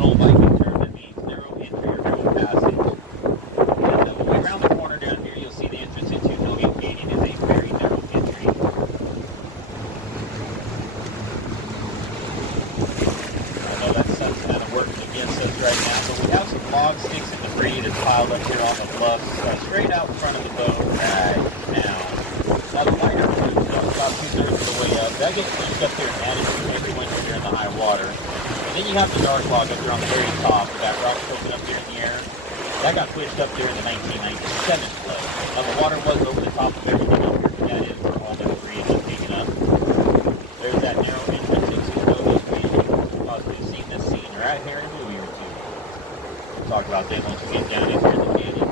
an old Viking term that means narrow entry or narrow passage. And when we round the corner down here, you'll see the entrance into Hellgate Canyon is a very narrow entry. I know that sun's kind of working against us right now, but we have some log sticks and debris that's piled up here on the bluffs, straight out in front of the boat right now. Now the lighter fluid comes about 2/3 of the way up. That gets pushed up there and added to every winter during the high water. And then you have the dark log up there on the very top, with that rock poking up there in the air. That got pushed up there in the 1997 flood. Now the water was over the top of everything up here, that is where all the debris was taken up. There's that narrow entrance into the Hellgate Canyon. You've possibly seen this scene right here in a movie or two. We'll talk about that once we get down in here in the canyon.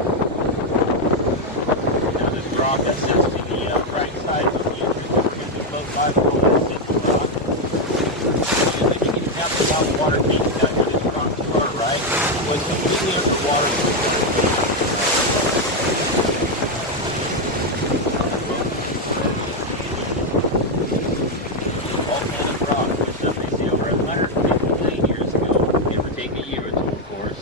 Now this rock that sits to the right side of the entrance over here, the boat side of the rock. If you can tap how the water came down here, this rock to our right was completely underwater. Volcanic rock, which they say over 150 million years ago, give or take a year or two, of course.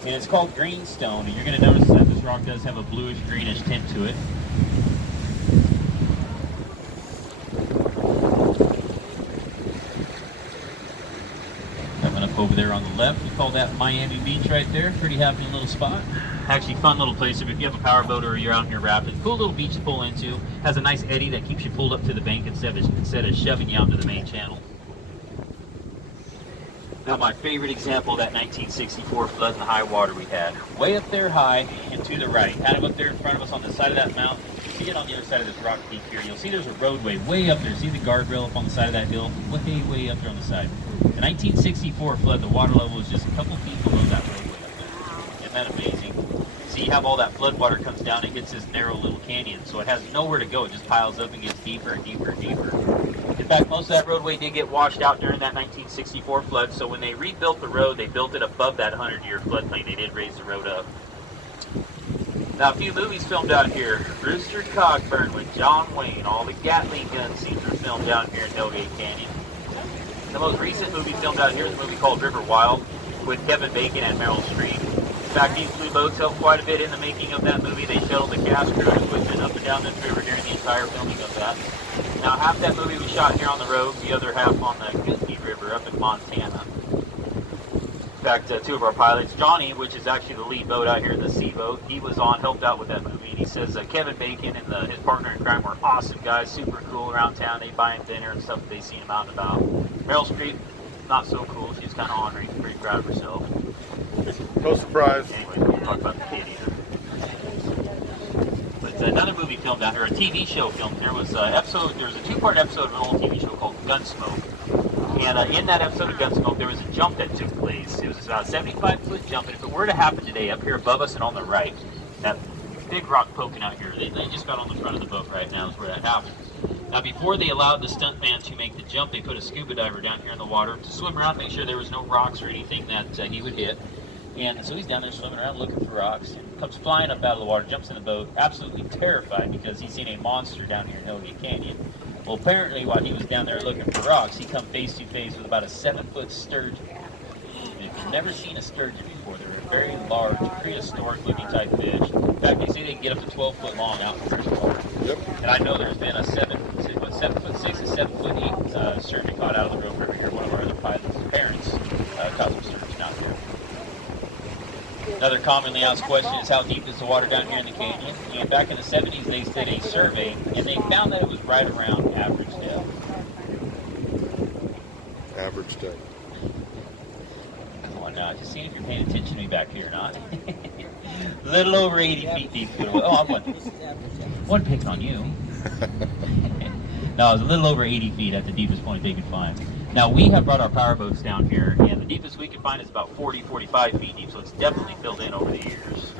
And it's called greenstone, and you're going to notice that this rock does have a bluish greenish tint to it. Over there on the left, we call that Miami Beach right there. Pretty happy little spot. Actually fun little place if you have a power boat or you're out here rapids. Cool little beach to pull into. Has a nice eddy that keeps you pulled up to the bank instead of shoving you out to the main channel. Now my favorite example of that 1964 flood and the high water we had. Way up there high and to the right. Kind of up there in front of us on the side of that mountain. You see it on the other side of this rock peak here. You'll see there's a roadway way up there. See the guardrail up on the side of that hill? Way up there on the side. The 1964 flood, the water level was just a couple feet below that roadway up there. Isn't that amazing? See how all that flood water comes down and hits this narrow little canyon, so it has nowhere to go. It just piles up and gets deeper and deeper and deeper. In fact, most of that roadway did get washed out during that 1964 flood, so when they rebuilt the road, they built it above that 100-year floodplain. They did raise the road up. Now, a few movies filmed out here. Rooster Cogburn with John Wayne. All the Gatling gun scenes were filmed down here in Hellgate Canyon. The most recent movie filmed out here is a movie called River Wild with Kevin Bacon and Meryl Streep. In fact, these blue boats helped quite a bit in the making of that movie. They shuttled the cast crew and equipment up and down this river during the entire filming of that. Now, half that movie was shot here on the road, the other half on the Kootenai River up in Montana. In fact, two of our pilots, Johnny, which is actually the lead boat out here, the sea boat, he was on, helped out with that movie. And he says Kevin Bacon and his partner in crime were awesome guys, super cool around town. They buy him dinner and stuff that they seen him out and about. Meryl Streep, not so cool. She's kind of ornery, pretty proud of herself. No surprise. Anyway, we'll talk about the kid either. But another movie filmed out here, a TV show filmed. There was a two-part episode of an old TV show called Gunsmoke. And in that episode of Gunsmoke, there was a jump that took place. It was about a 75-foot jump, and if it were to happen today, up here above us and on the right, that big rock poking out here, they just got on the front of the boat right now is where that happened. Now, before they allowed the stuntman to make the jump, they put a scuba diver down here in the water to swim around, make sure there was no rocks or anything that he would hit. And so he's down there swimming around looking for rocks, and comes flying up out of the water, jumps in the boat, absolutely terrified because he's seen a monster down here in Hellgate Canyon. Well, apparently, while he was down there looking for rocks, he come face to face with about a 7-foot sturgeon. And if you've never seen a sturgeon before, they're a very large, prehistoric-looking type fish. In fact, they say they can get up to 12 foot long out in fresh water. Yep. And I know there's been a 7'6" and 7'8" sturgeon caught out of the Rope River here. One of our other pilots' parents caught some sturgeon out there. Another commonly asked question is how deep is the water down here in the canyon? And back in the 70s, they did a survey, and they found that it was right around average depth. Average depth. Come on now, just seeing if you're paying attention to me back here or not. A little over 80 feet deep. Oh, I wasn't picking on you. No, it was a little over 80 feet at the deepest point they could find. Now, we have brought our power boats down here, and the deepest we could find is about 40, 45 feet deep, so it's definitely filled in over the years.